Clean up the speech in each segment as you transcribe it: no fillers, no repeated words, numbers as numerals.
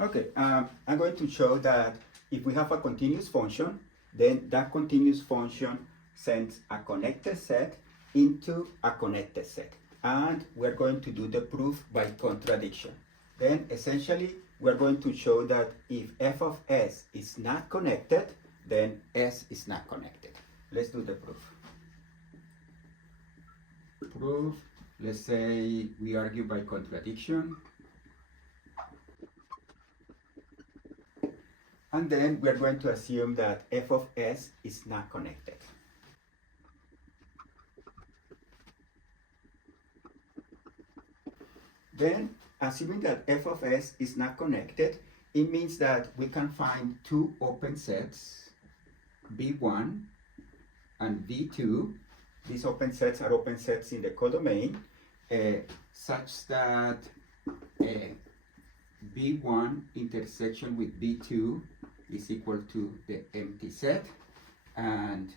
Okay, I'm going to show that if we have a continuous function, then that continuous function sends a connected set into a connected set. And we're going to do the proof by contradiction. Then essentially, we're going to show that if f of s is not connected, then s is not connected. Let's do the proof. Proof, let's say we argue by contradiction. And then we're going to assume that f of s is not connected. Then, assuming that f of s is not connected, it means that we can find two open sets, B1 and B2. These open sets are open sets in the codomain, such that B1 intersection with B2 is equal to the empty set, and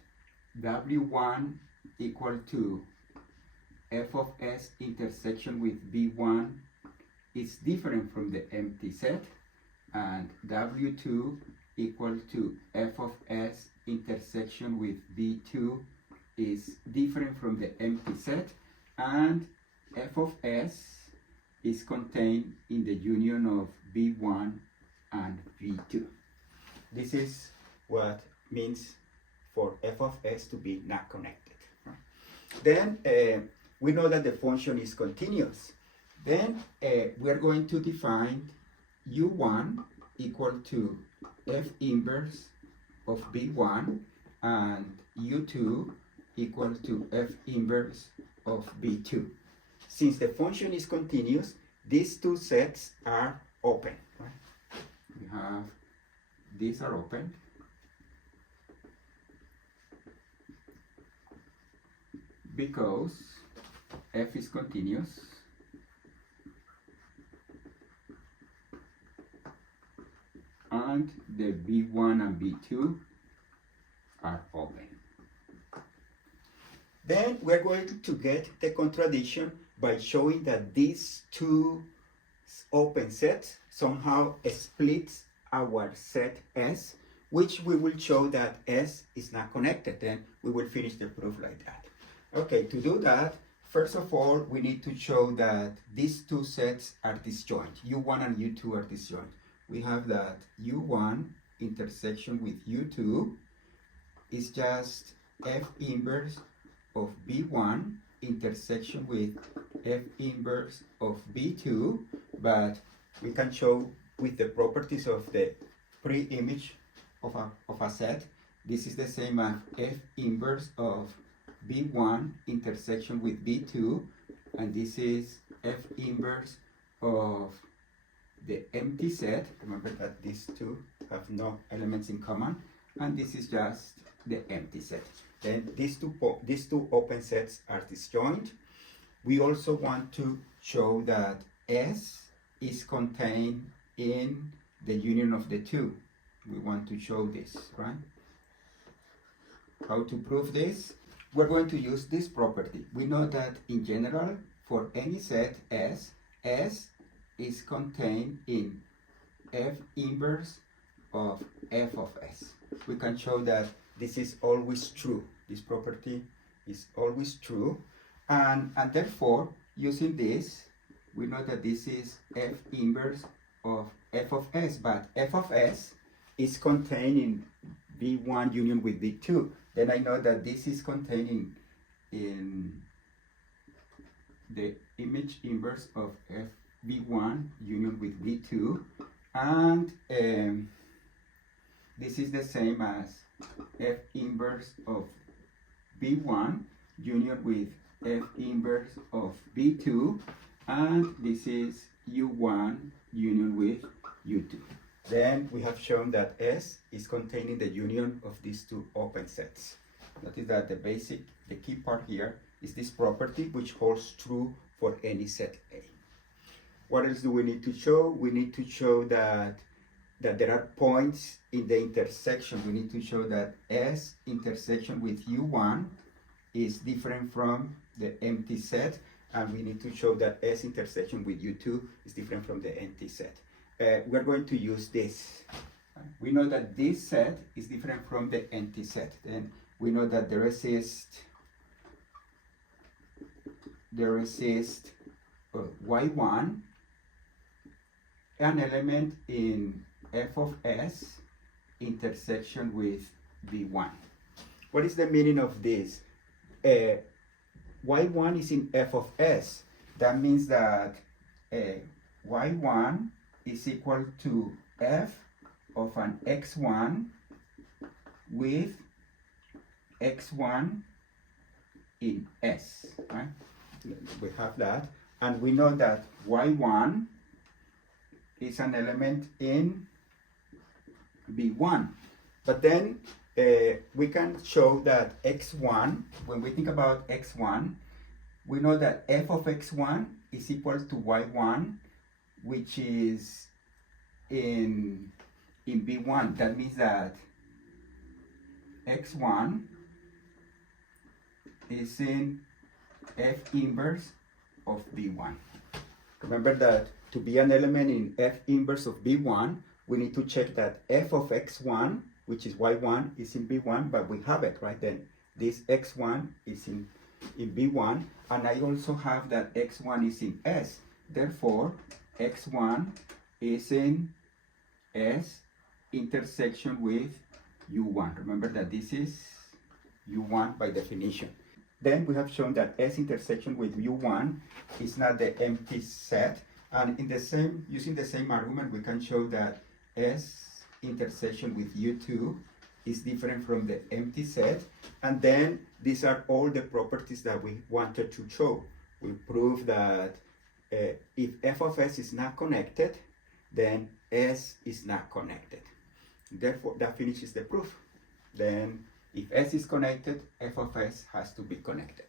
W1 equal to f of s intersection with B1 is different from the empty set, and W2 equal to f of s intersection with B2 is different from the empty set, and f of s is contained in the union of B1 and B2. This is what means for f of s to be not connected. Then we know that the function is continuous. Then we are going to define u1 equal to f inverse of b1 and u2 equal to f inverse of b2. Since the function is continuous, these two sets are open. Right? We have, these are open. Because f is continuous, and the b1 and b2 are open. Then we're going to get the contradiction by showing that these two open sets somehow splits our set S, which we will show that S is not connected. Then we will finish the proof like that. Okay, to do that, first of all, we need to show that these two sets are disjoint. U1 and U2 are disjoint. We have that U1 intersection with U2 is just F inverse of B1 intersection with F inverse of B2, but we can show with the properties of the pre-image of a set, this is the same as F inverse of B1 intersection with B2, and this is F inverse of the empty set. Remember that these two have no elements in common, and this is just the empty set. Then these two open sets are disjoint. We also want to show that S is contained in the union of the two. We want to show this, right? How to prove this? We're going to use this property. We know that in general, for any set S, S is contained in F inverse of F of S. We can show that this is always true. This property is always true. And therefore, using this, we know that this is F inverse of F of S, but F of S is contained in B1 union with B2. Then I know that this is contained in the image inverse of FB1 union with B2, and this is the same as F inverse of B1 union with F inverse of B2, and this is U1 union with U2. Then we have shown that S is contained in the union of these two open sets. Notice that the key part here is this property which holds true for any set A. What else do we need to show? We need to show that there are points in the intersection. We need to show that S intersection with U1 is different from the empty set, and we need to show that S intersection with U2 is different from the empty set. we're going to use this. We know that this set is different from the empty set. Then we know that there exists y1, an element in f of s intersection with b1. What is the meaning of this? Y1 is in f of s. That means that y1 is equal to f of an x1 with x1 in s, right? We have that, and we know that y1 is an element in b1. But then we can show that x1, when we think about x1, we know that f of x1 is equal to y1, which is in b1. That means that x1 is in f inverse of b1. Remember that to be an element in f inverse of b1, we need to check that f of x1, which is y1, is in b1, but we have it, right? Then this x1 is in b1, and I also have that x1 is in s. Therefore, x1 is in s intersection with u1. Remember that this is u1 by definition. Then we have shown that s intersection with u1 is not the empty set, and using the same argument, we can show that s intersection with u2 is different from the empty set. And then these are all the properties that we wanted to show. We prove that if f of s is not connected, then s is not connected. Therefore, that finishes the proof. Then if s is connected, f of s has to be connected.